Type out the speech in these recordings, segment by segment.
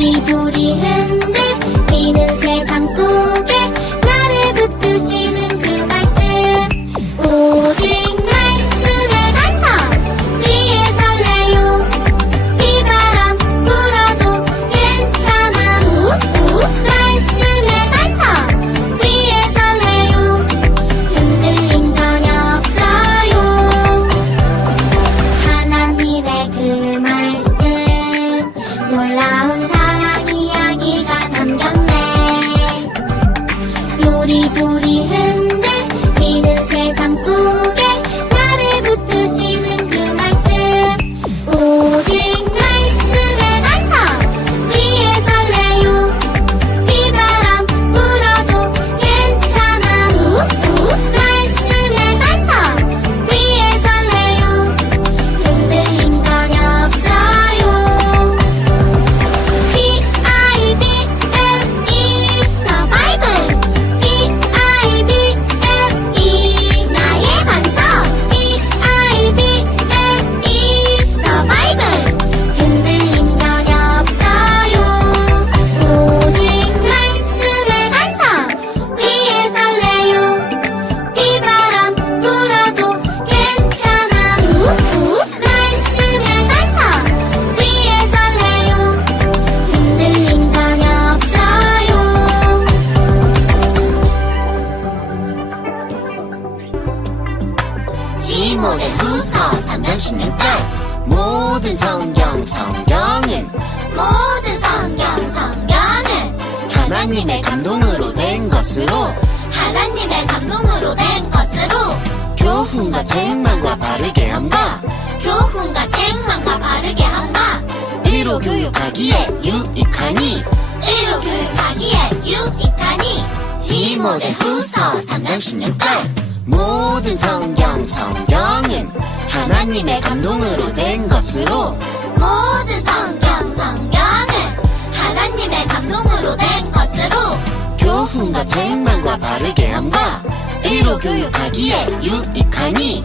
요리조리 흔들리는 세상 속에 나를 붙드시는 그 말씀 오직 말씀의 반석 위에 설레요 비바람 불어도 괜찮아 말씀의 반석 위에 설레요 흔들림 전혀 없어요 하나님의 그 말씀 놀라운 사랑 이야기가 담겼네 요리조리 흔들리는 세상 속에 나를 붙드시는 그 말씀 오직 말씀의 반석 위에 설레요 비바람 불어도 괜찮아 말씀의 반석 위에 설레요 흔들림 전혀 없어요 B-I-B-L-E The Bible B-I-B-L-E 나의 반석 B-I-B-L-E The Bible 흔들림 전혀 없어요 오직 말씀의 반석 위에 설레요 비바람 불어도 괜찮아 말씀의 반석 위에 설레요 흔들림 전혀 없어요 디모데후서 3장 16절 모든 성경은 하나님의 감동으로 된 것으로 교훈과 책망과 바르게 함과 이로 교육하기에 유익하니 디모데후서 3장 16절 모든 성경은 하나님의 감동으로 된 것으로 교훈과 책망과 바르게 함과 이로 교육하기에 유익하니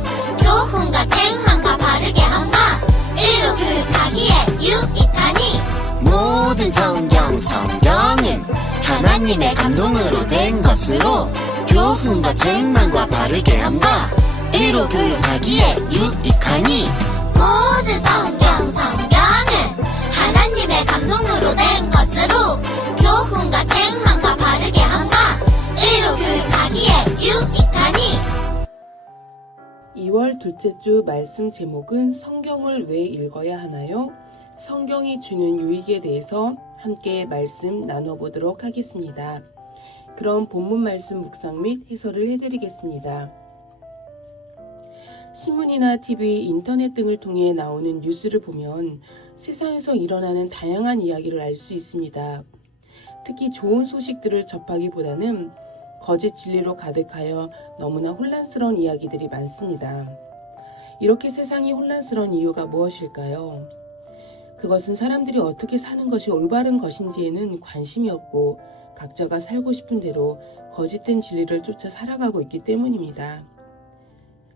모든 성경은 하나님의 감동으로 된 것으로 교훈과 책망과 바르게 함과 이로 교육하기에 유익하니 모든 성경은 하나님의 감동으로 된 것으로 교훈과 책망과 바르게 함과 이로 교육하기에 유익하니 2월 둘째 주 말씀 제목은 성경을 왜 읽어야 하나요? 성경이 주는 유익에 대해서 함께 말씀 나눠보도록 하겠습니다. 그럼 본문 말씀 묵상 및 해설을 해드리겠습니다. 신문이나 TV, 인터넷 등을 통해 나오는 뉴스를 보면 세상에서 일어나는 다양한 이야기를 알 수 있습니다. 특히 좋은 소식들을 접하기보다는 거짓 진리로 가득하여 너무나 혼란스러운 이야기들이 많습니다. 이렇게 세상이 혼란스러운 이유가 무엇일까요? 그것은 사람들이 어떻게 사는 것이 올바른 것인지에는 관심이 없고 각자가 살고 싶은 대로 거짓된 진리를 쫓아 살아가고 있기 때문입니다.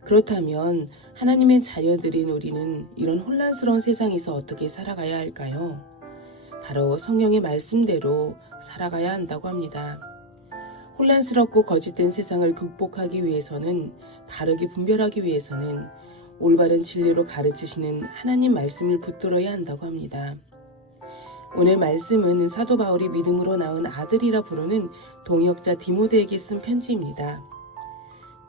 그렇다면 하나님의 자녀들인 우리는 이런 혼란스러운 세상에서 어떻게 살아가야 할까요? 바로 성령의 말씀대로 살아가야 한다고 합니다. 혼란스럽고 거짓된 세상을 극복하기 위해서는 바르게 분별하기 위해서는 올바른 진리로 가르치시는 하나님 말씀을 붙들어야 한다고 합니다. 오늘 말씀은 사도 바울이 믿음으로 낳은 아들이라 부르는 동역자 디모데에게 쓴 편지입니다.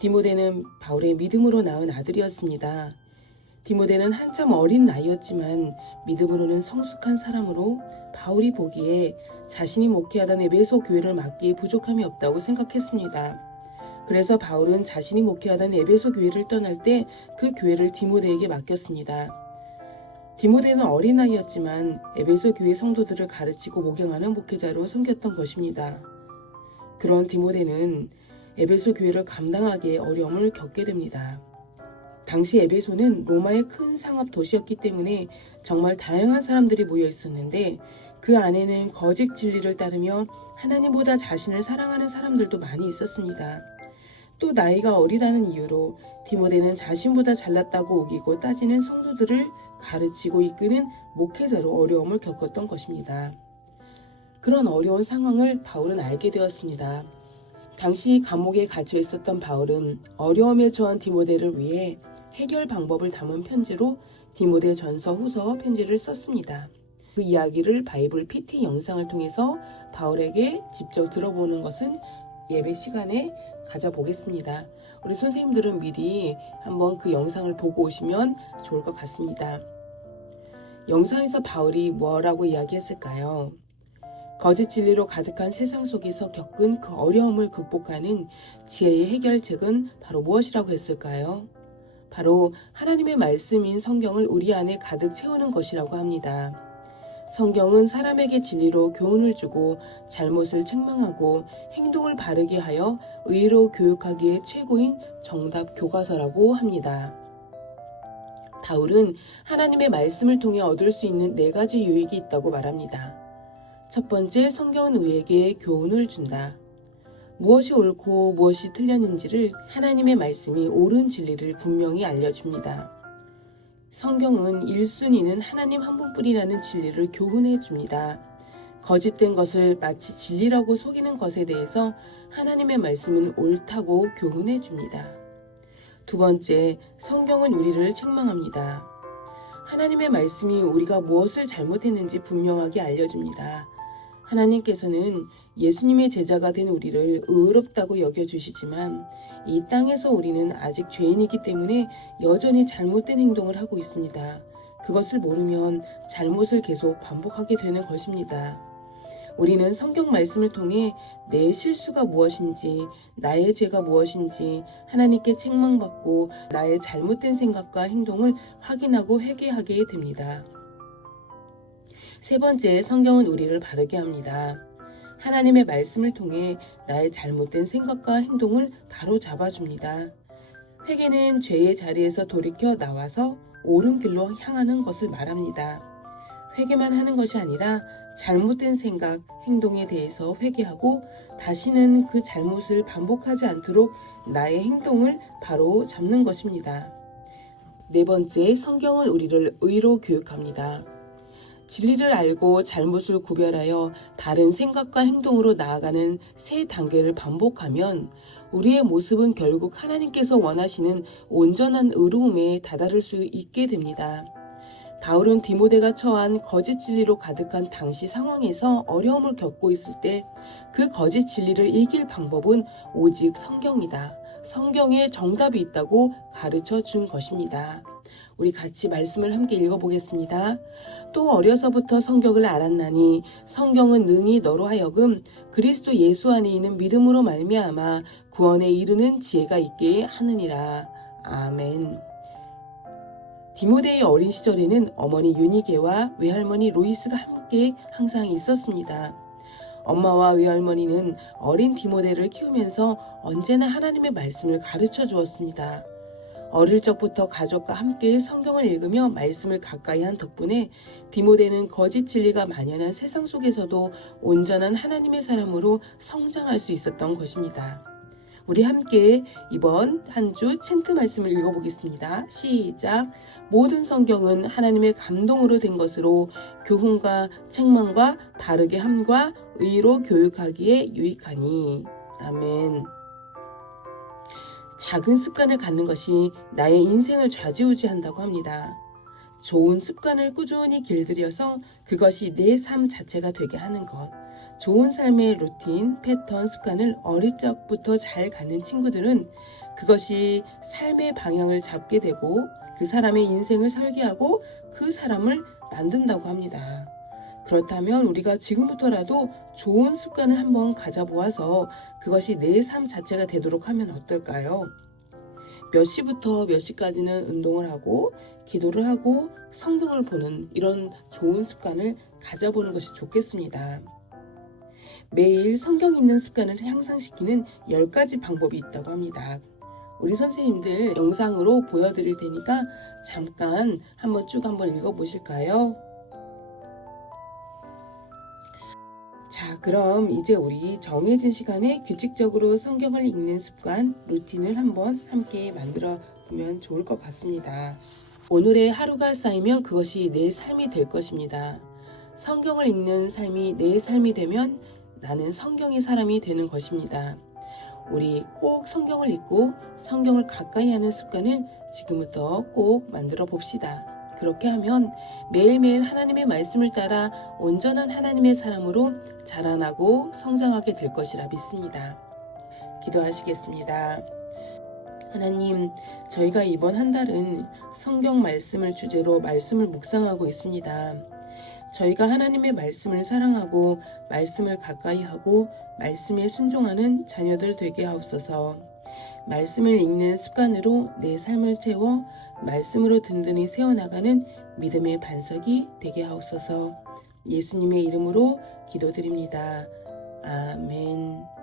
디모데는 바울의 믿음으로 낳은 아들이었습니다. 디모데는 한참 어린 나이였지만 믿음으로는 성숙한 사람으로 바울이 보기에 자신이 목회하던 에베소 교회를 맡기에 부족함이 없다고 생각했습니다. 그래서 바울은 자신이 목회하던 에베소 교회를 떠날 때 그 교회를 디모데에게 맡겼습니다. 디모데는 어린 나이였지만 에베소 교회 성도들을 가르치고 목양하는 목회자로 섬겼던 것입니다. 그런 디모데는 에베소 교회를 감당하기에 어려움을 겪게 됩니다. 당시 에베소는 로마의 큰 상업 도시였기 때문에 정말 다양한 사람들이 모여 있었는데 그 안에는 거짓 진리를 따르며 하나님보다 자신을 사랑하는 사람들도 많이 있었습니다. 또 나이가 어리다는 이유로 디모데는 자신보다 잘났다고 우기고 따지는 성도들을 가르치고 이끄는 목회자로 어려움을 겪었던 것입니다. 그런 어려운 상황을 바울은 알게 되었습니다. 당시 감옥에 갇혀 있었던 바울은 어려움에 처한 디모데를 위해 해결 방법을 담은 편지로 디모데 전서 후서 편지를 썼습니다. 그 이야기를 바이블 PT 영상을 통해서 바울에게 직접 들어보는 것은 예배 시간에 가져보겠습니다. 우리 선생님들은 미리 한번 그 영상을 보고 오시면 좋을 것 같습니다. 영상에서 바울이 뭐라고 이야기했을까요? 거짓 진리로 가득한 세상 속에서 겪은 그 어려움을 극복하는 지혜의 해결책은 바로 무엇이라고 했을까요? 바로 하나님의 말씀인 성경을 우리 안에 가득 채우는 것이라고 합니다. 성경은 사람에게 진리로 교훈을 주고 잘못을 책망하고 행동을 바르게 하여 의로 교육하기에 최고인 정답 교과서라고 합니다. 바울은 하나님의 말씀을 통해 얻을 수 있는 4가지 유익이 있다고 말합니다. 첫 번째, 성경은 우리에게 교훈을 준다. 무엇이 옳고 무엇이 틀렸는지를 하나님의 말씀이 옳은 진리를 분명히 알려줍니다. 성경은 1순위는 하나님 한 분뿐이라는 진리를 교훈해 줍니다. 거짓된 것을 마치 진리라고 속이는 것에 대해서 하나님의 말씀은 옳다고 교훈해 줍니다. 두 번째, 성경은 우리를 책망합니다. 하나님의 말씀이 우리가 무엇을 잘못했는지 분명하게 알려줍니다. 하나님께서는 예수님의 제자가 된 우리를 의롭다고 여겨주시지만 이 땅에서 우리는 아직 죄인이기 때문에 여전히 잘못된 행동을 하고 있습니다. 그것을 모르면 잘못을 계속 반복하게 되는 것입니다. 우리는 성경 말씀을 통해 내 실수가 무엇인지, 나의 죄가 무엇인지 하나님께 책망받고 나의 잘못된 생각과 행동을 확인하고 회개하게 됩니다. 세 번째, 성경은 우리를 바르게 합니다. 하나님의 말씀을 통해 나의 잘못된 생각과 행동을 바로 잡아줍니다. 회개는 죄의 자리에서 돌이켜 나와서 옳은 길로 향하는 것을 말합니다. 회개만 하는 것이 아니라 잘못된 생각, 행동에 대해서 회개하고 다시는 그 잘못을 반복하지 않도록 나의 행동을 바로 잡는 것입니다. 네 번째, 성경은 우리를 의로 교육합니다. 진리를 알고 잘못을 구별하여 바른 생각과 행동으로 나아가는 세 단계를 반복하면 우리의 모습은 결국 하나님께서 원하시는 온전한 의로움에 다다를 수 있게 됩니다. 바울은 디모데가 처한 거짓 진리로 가득한 당시 상황에서 어려움을 겪고 있을 때 그 거짓 진리를 이길 방법은 오직 성경이다. 성경에 정답이 있다고 가르쳐 준 것입니다. 우리 같이 말씀을 함께 읽어보겠습니다. 또 어려서부터 성경을 알았나니 성경은 능히 너로 하여금 그리스도 예수 안에 있는 믿음으로 말미암아 구원에 이르는 지혜가 있게 하느니라. 아멘. 디모데의 어린 시절에는 어머니 유니게와 외할머니 로이스가 함께 항상 있었습니다. 엄마와 외할머니는 어린 디모데를 키우면서 언제나 하나님의 말씀을 가르쳐 주었습니다. 어릴 적부터 가족과 함께 성경을 읽으며 말씀을 가까이 한 덕분에 디모데는 거짓 진리가 만연한 세상 속에서도 온전한 하나님의 사람으로 성장할 수 있었던 것입니다. 우리 함께 이번 한 주 챈트 말씀을 읽어보겠습니다. 시작! 모든 성경은 하나님의 감동으로 된 것으로 교훈과 책망과 바르게 함과 의로 교육하기에 유익하니. 아멘. 작은 습관을 갖는 것이 나의 인생을 좌지우지한다고 합니다. 좋은 습관을 꾸준히 길들여서 그것이 내 삶 자체가 되게 하는 것. 좋은 삶의 루틴, 패턴, 습관을 어릴 적부터 잘 갖는 친구들은 그것이 삶의 방향을 잡게 되고 그 사람의 인생을 설계하고 그 사람을 만든다고 합니다. 그렇다면 우리가 지금부터라도 좋은 습관을 한번 가져보아서 그것이 내 삶 자체가 되도록 하면 어떨까요? 몇 시부터 몇 시까지는 운동을 하고 기도를 하고 성경을 보는 이런 좋은 습관을 가져보는 것이 좋겠습니다. 매일 성경 읽는 습관을 향상시키는 10가지 방법이 있다고 합니다. 우리 선생님들 영상으로 보여드릴 테니까 잠깐 한번 쭉 한번 읽어보실까요? 자, 그럼 이제 우리 정해진 시간에 규칙적으로 성경을 읽는 습관, 루틴을 한번 함께 만들어 보면 좋을 것 같습니다. 오늘의 하루가 쌓이면 그것이 내 삶이 될 것입니다. 성경을 읽는 삶이 내 삶이 되면 나는 성경의 사람이 되는 것입니다. 우리 꼭 성경을 읽고 성경을 가까이 하는 습관을 지금부터 꼭 만들어 봅시다. 그렇게 하면 매일매일 하나님의 말씀을 따라 온전한 하나님의 사람으로 자라나고 성장하게 될 것이라 믿습니다. 기도하시겠습니다. 하나님, 저희가 이번 한 달은 성경 말씀을 주제로 말씀을 묵상하고 있습니다. 저희가 하나님의 말씀을 사랑하고 말씀을 가까이 하고 말씀에 순종하는 자녀들 되게 하옵소서. 말씀을 읽는 습관으로 내 삶을 채워 말씀으로 든든히 세워나가는 믿음의 반석이 되게 하옵소서. 예수님의 이름으로 기도드립니다. 아멘.